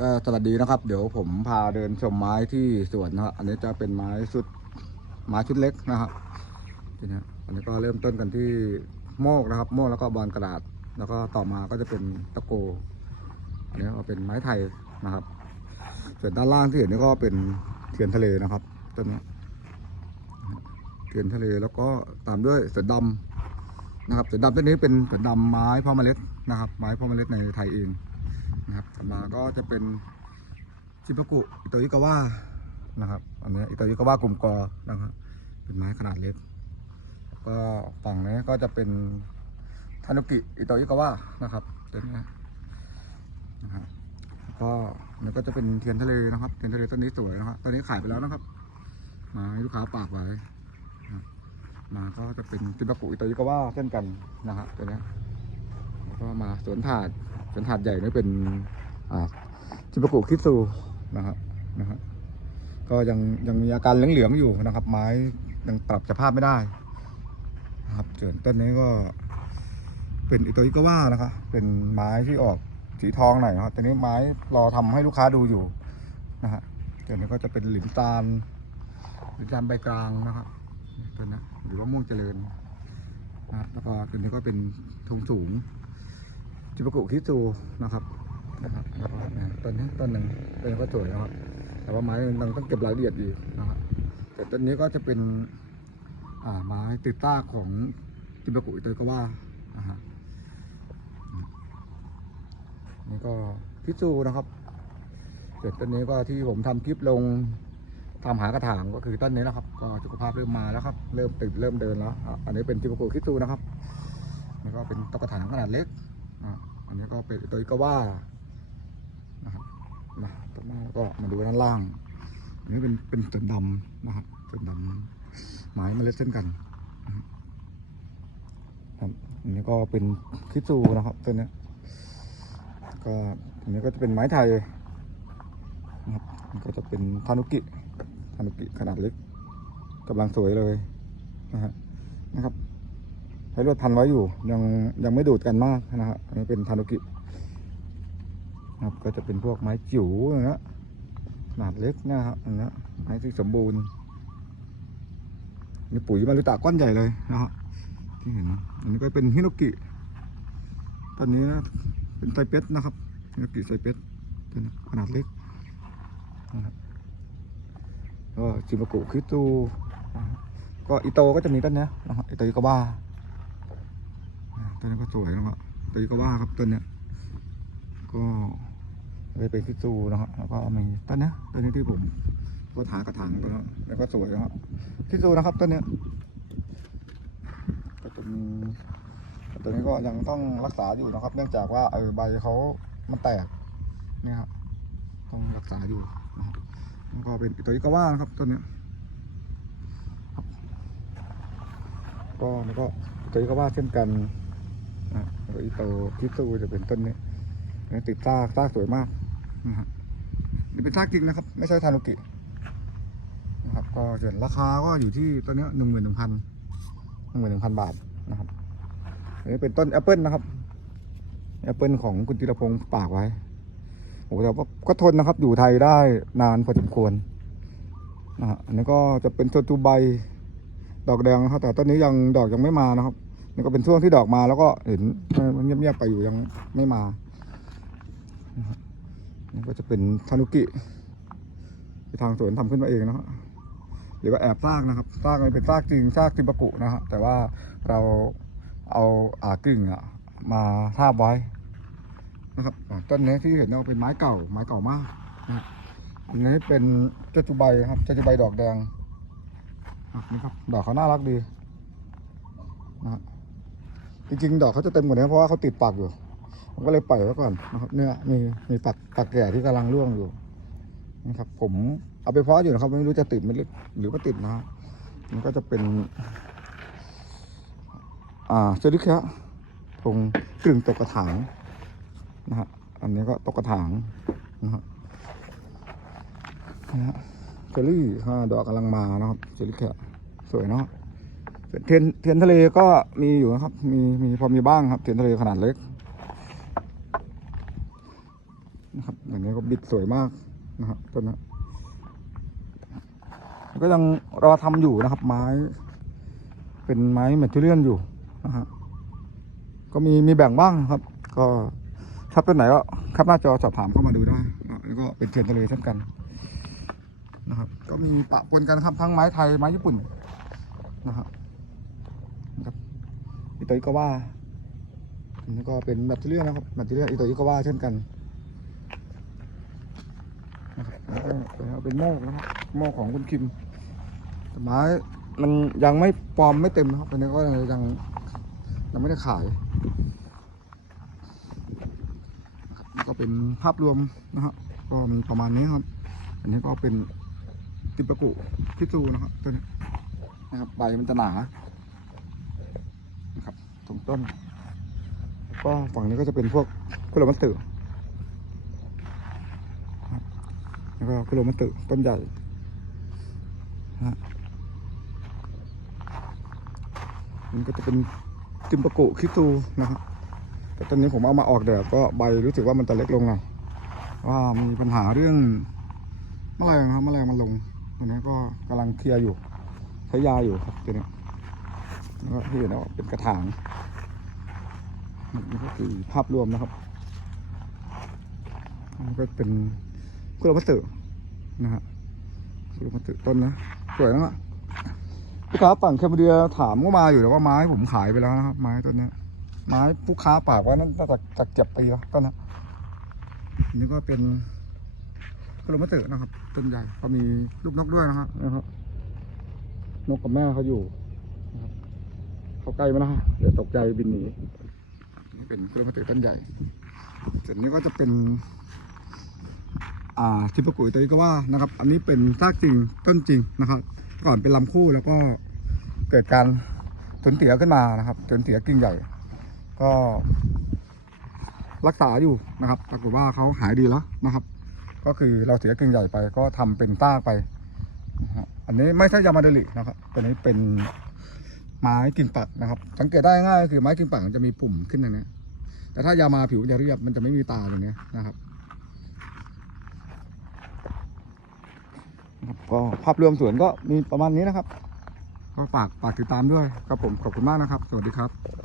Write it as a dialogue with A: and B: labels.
A: ก็สวัสดีนะครับ เดี๋ยวผมพาเดินชมไม้ที่สวนนะครับอันนี้จะเป็นไม้ชุดไม้ชุดเล็กนะครับทีนี้อันนี้ก็เริ่มต้นกันที่โมกนะครับ โมกแล้วก็บอลกระดาษ แล้วก็ต่อมาก็จะเป็นตะโก อันนี้ก็เป็นไม้ไทยนะครับ ส่วนด้านล่างที่เห็นนี่ก็เป็นเทียนทะเลนะครับต้นนี้เทียนทะเลแล้วก็ตามด้วยเสือดำนะครับเสือดำต้นนี้เป็นเสือดำไม้พ่อเมล็ดนะครับ ไม้พ่อเมล็ดในไทยเอง นะครับต่อมาก็จะเป็นชิปากุอิโตยิกาวะนะครับ อันนี้อิโตยิกาวะกลุ่มกอนะครับ เป็นไม้ขนาดเล็กแล้วก็ฝั่งนี้ก็จะเป็นทานุกิอิโตยิกาวะนะครับตัวนี้นะครับแล้วก็นี่ก็จะเป็นเทียนทะเลนะครับ เทียนทะเลต้นนี้สวยนะครับตอนนี้ขายไปแล้วนะครับ มาให้ลูกค้าปากไว้มาก็จะเป็นชิปากุอิโตยิกาวะเช่นกันนะครับตัวนี้แล้วก็มาสวนถาด สวนถาดใหญ่นี่เป็นจิปกุคิซูนะครับนะครับก็ยังยังมีอาการเหลืองๆอยู่นะครับ ไม้ยังปรับสภาพไม่ได้นะครับส่วนต้นนี้ก็ เป็นอิโตอิกาวะนะครับเป็นไม้ที่ออกสีทองหน่อยนะครับตอนนี้ไม้รอทำให้ลูกค้าดูอยู่นะฮะส่วนนี้ก็จะเป็นหลินตาลหลินตาลใบกลางนะครับต้นนะหรือว่าม่วงเจริญนะครับแล้วก็ตัวนี้ก็เป็นธงสูง จิปกุคิซูนะครับนะครับแล้วก็ต้นนี้ต้นหนึ่งต้นนี้ก็สวยนะครับ แต่ว่าไม้มันต้องเก็บรายละเอียดอีกนะครับแต่ต้นนี้ก็จะเป็นอ่าไม้ติดต้าของจิปกุอิโตยกว่านะฮะนี่ก็คิซูนะครับเสร็จต้นนี้ก็ที่ผมทำคลิปลงทำหากระถางก็คือต้นนี้นะครับ ก็สุขภาพเริ่มมาแล้วครับ เริ่มติดเริ่มเดินแล้ว อันนี้เป็นจิปกุคิซูนะครับนี่ก็เป็นตกระถางขนาดเล็ก อันนี้ก็เป็นตัวอิกาว่านะครับมาต่อมาก็มาดูด้านล่าง อันนี้เป็นเป็นส่วนดำนะครับส่วนดำไม้เมล็ดเส้นกันครับอันนี้ก็เป็นคิซูนะครับตัวนี้ก็อันนี้ก็จะเป็นไม้ไทยนะครับก็จะเป็นทานุกิทานุกิขนาดเล็กกำลังสวยเลยนะฮะนะครับ ใช้ลวดพันไว้อยู่ ยังยังไม่ดูดกันมากนะครับอันนี้เป็นทานุกินะครับก็จะเป็นพวกไม้จิ๋วนะฮะขนาดเล็กนะครับอันนี้ไม้ที่สมบูรณ์มีปุ๋ยมารุตะก้อนใหญ่เลยนะฮะที่เห็นอันนี้ก็เป็นฮิโนกิตอนนี้นะเป็นไซเป็ดนะครับฮิโนกิไซเป็ดตัวนี้ขนาดเล็กนะครับก็จิบากุคิตูก็อิโตก็จะมีต้นเนี้ยนะฮะอิโตอิกาบ้า ต้นนี้ก็สวยนะครับตัวนี้ก็ว่าครับต้นเนี้ยก็เลยเป็นพิจูนะครับแล้วก็มีต้นเนี้ยต้นนี้ที่ผมก็ถากระถางไปแล้วแล้วก็สวยนะครับพิจูนะครับต้นเนี้ยก็จะมีตัวนี้ก็ยังต้องรักษาอยู่นะครับ เนื่องจากว่าเออใบเขามันแตกเนี่ยครับต้องรักษาอยู่นะครับแล้วก็เป็นตัวนี้ก็ว่านะครับต้นเนี้ยก็แล้วก็ตัวนี้ก็ว่าเช่นกัน อะแล้วอีโตคิซูจะเป็นต้นนี้ติดซากซากสวยมากนะฮะนี่เป็นซากจริงนะครับ ไม่ใช่ทานุกินะครับก็ส่วนราคาก็อยู่ที่ต้นนี้หนึ่งหมื่นหนึ่งพันหนึ่งหมื่นหนึ่งพันบาทนะครับอันนี้เป็นต้นแอปเปิลนะครับแอปเปิลของคุณธีรพงศ์ปากไว้โอ้แต่ว่าก็ทนนะครับ อยู่ไทยได้นานพอสมควรนะฮะอันนี้ก็จะเป็นตัวตูใบดอกแดงนะครับแต่ต้นนี้ยังดอกยังไม่มานะครับ นี่ก็เป็นช่วงที่ดอกมาแล้วก็เห็นมันเงียบๆไปอยู่ยังไม่มานี่ก็จะเป็นทานุกิที่ทางสวนทำขึ้นมาเองนะฮะหรือว่าแอบสร้างนะครับสร้างมันเป็นซากจริงซากจิบากุนะฮะแต่ว่าเราเอาอากึ่งอะมาทาบไว้นะครับต้นนี้ที่เห็นว่าเป็นไม้เก่า ไม้เก่ามากนะครับอันนี้เป็นเจจุใบครับเจจุใบดอกแดงอะนี่ครับดอกเขาน่ารักดีนะฮะ จริงๆ ดอกเขาจะเต็มกว่านี้เพราะว่าเขาติดปักอยู่ ผมก็เลยปล่อยไว้ก่อนนะครับ เนี่ยมีมีปักปักแก่ที่กำลังร่วงอยู่นะครับ ผมเอาไปเพาะอยู่นะครับ ไม่รู้จะติดไมหรือหรือว่าติดนะมันก็จะเป็น อ่าเจอริคะทงกลึงตกกระถางนะฮะอันนี้ก็ตกกระถางนะฮะนะฮะเจอรี่ห้าดอกกำลังมานะครับเจอริคะสวยเนาะ เทียนเทียนทะเลก็มีอยู่นะครับ มีมีพอมีบ้างครับ เทียนทะเลขนาดเล็กนะครับอย่างนี้ก็บิดสวยมากนะครับต้นนี้ก็ยังรอทำอยู่นะครับ ไม้ เป็นไม้แมทเทียลอยู่นะฮะก็มีมีแบ่งบ้างครับ ก็ถ้าเป็นไหนก็ครับหน้าจอสอบถามเข้ามาดูได้แล้วก็เป็นเทียนทะเลเช่นกันนะครับ ก็มีปะปนกันครับทั้งไม้ไทยไม้ญี่ปุ่นนะครับนะครับ อิโตอิกาวาอันนี้ก็เป็นแมทเทียลนะครับแมทเทียลอิโตอิกาวาเช่นกันนะครับแล้วเป็นโมกนะครับโมกของคุณคิมแต่ไม้มันยังไม่ปลอมไม่เต็มนะครับอันนี้ก็ยังยังไม่ได้ขายก็เป็นภาพรวมนะฮะก็มีประมาณนี้ครับ อันนี้ก็เป็นติปะกุพิซูนะครับต้นนี้นะครับใบมันจะหนา นะครับตรงต้นก็ฝั่งนี้ก็จะเป็นพวกคุโรมัตสึแล้วก็คุโรมัตสึต้นใหญ่ฮะมันก็จะเป็นติมปะกุคิซูนะครับแต่ตอนนี้ผมเอามาออกแดดก็ใบรู้สึกว่ามันจะเล็กลงหน่อยว่ามีปัญหาเรื่องแมลงครับแมลงมันลงตอนนี้ก็กำลังเคลียร์อยู่ ใช้ยาอยู่ครับตัวนี้ ก็ที่เห็นว่าเป็นกระถางนี่ก็คือภาพรวมนะครับอันก็เป็นกุหลาบมัตสึนะฮะกุหลาบมัตสึต้นนะสวยนะฮะลูกค้าฝั่งแคมเบเดียถามก็มาอยู่แต่ว่าไม้ผมขายไปแล้วนะครับ ไม้ต้นนี้ไม้ผู้ค้าปากว่านั่นน่าจะจะเก็บปีแล้วต้นนะนนี้ก็เป็นกระโลมะเตอนะครับต้นใหญ่ก็มีลูกนกด้วยนะครับนะครับนกกับแม่เขาอยู่ เขาใกล้มานะเดี๋ยวตกใจบินหนีนี่เป็นกระโลมะเตอต้นใหญ่ส่วนนี้ก็จะเป็น อ่าทิปกุยตัวนี้ก็ว่านะครับ อันนี้เป็นซากจริงต้นจริงนะครับ ก่อนเป็นลำคู่แล้วก็เกิดการสูญเสียขึ้นมานะครับสูญเสียกิ่งใหญ่ ก็รักษาอยู่นะครับปรากฏว่าเขาหายดีแล้วนะครับ ก็คือเราเสียกิ่งใหญ่ไป ก็ทำเป็นต้ากไป อันนี้ไม่ใช่ยามาเดลินะครับตัวนี้เป็น ไม้กิ่งปักนะครับ สังเกตได้ง่ายก็คือไม้กิ่งปักมันจะมีปุ่มขึ้นอย่างนี้แต่ถ้ายามาผิวมันจะเรียบมันจะไม่มีตาตรงนี้นะครับนะครับก็ภาพรวมสวนก็มีประมาณนี้นะครับ ก็ฝากฝากติดตามด้วยครับผมขอบคุณมากนะครับ สวัสดีครับ